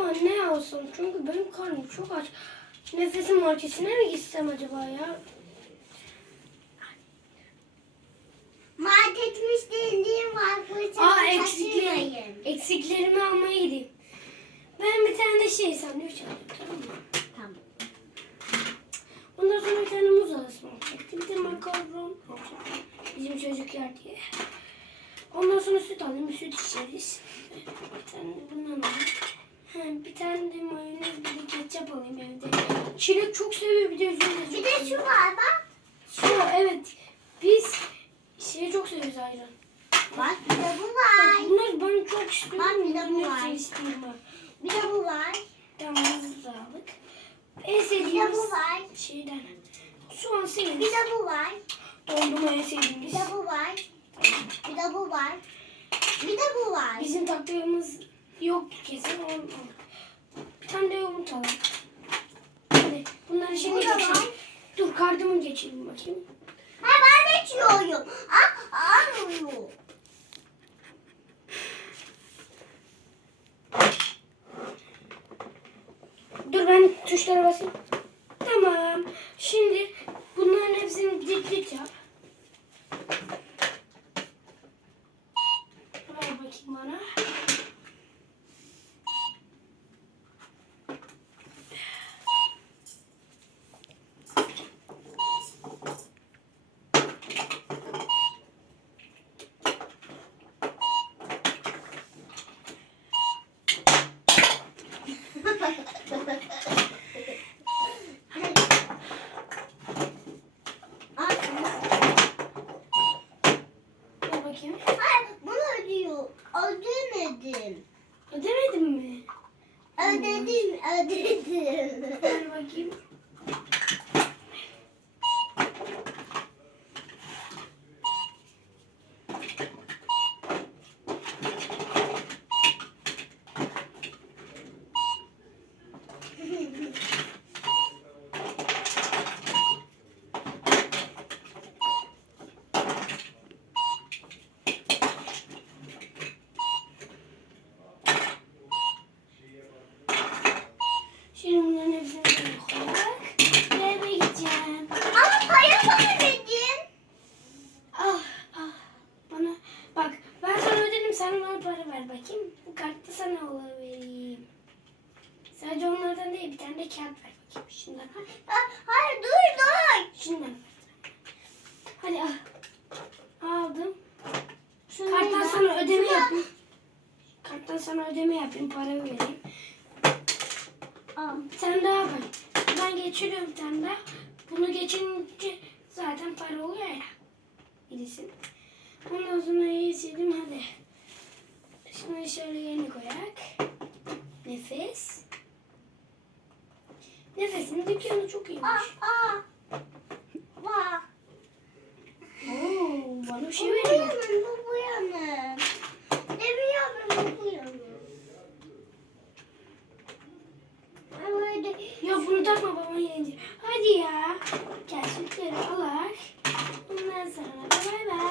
acaba ne alsam? Çünkü benim karnım çok aç. Nefesin marketine mi gitsem acaba ya? Market müşteriliğim var. Aa eksiklerim. Eksiklerimi almaya gideyim. Ben bir tane de şey sandviç alayım tamam mı? Tamam. Ondan sonra bir tane muz arası alacaktım. Bir de makaron alacaktım. Bizim çocuk yer diye. Ondan sonra süt alayım. Süt içeriz. Bir tane de bundan alayım. Bir tane de mayonez bir de ketçap alayım evde. Çilek çok seviyor bir de üzerinde. Bir de şu var bak. Şu evet. Biz şeyi çok seviyoruz ayran. Bak bir de bu var. bunlar ben çok istiyorum. Bak, bir de bu var. istiyorum. Bir de bu var. Tamam da aldık. En Bir de sevdiğimiz bu var. şeyden. Soğan Bir sevdiğimiz. de bu var. Dondurma en Bir sevdiğimiz. de bu var. Bir de bu var. Bir de bu var. Bizim taktığımız yok kesin onu aldık. Bir tane de yumurta alalım. Hadi bunları şimdi Bu da geçelim. var. Dur kartımı geçelim bakayım. Ha ben de içiyorum. Ah, almıyor. Dur ben tuşlara basayım. Tamam. Şimdi bunların hepsini dik dik yap. Ver bakayım bana. Ver bakayım. Hayır bunu ödüyor. Ödemedim. Ödemedin mi? Ödedim, ödedim. Ver bakayım. Şimdi bunların hepsini böyle koyarak ve eve gideceğim. Ama para ödedim. Ah ah bana bak ben sana ödedim sen bana para ver bakayım. Bu kartı sana vereyim. Sadece onlardan değil bir tane de kağıt ver bakayım. Şundan Hayır dur dur. Şundan. Hadi al. Aldım. Şunu Karttan da- sana ödeme şunu da- yapayım. Karttan sana ödeme yapayım para vereyim. Al. Tane daha var. Ben geçiriyorum bir tane daha. Bunu geçince zaten para oluyor ya. Bilirsin. Ondan sonra iyi hadi. Şimdi şöyle yeni koyak. Nefes. Nefesin dükkanı çok iyiymiş. Ah ah. Vah. Oo, bana bir şey Bu bu veriyor. yanım, bu bu yanım. Ne yanım, bu bu yanım. Yok bunu takma baba yenge. Hadi ya. Gel sütleri alak. Ondan sonra da bay bay.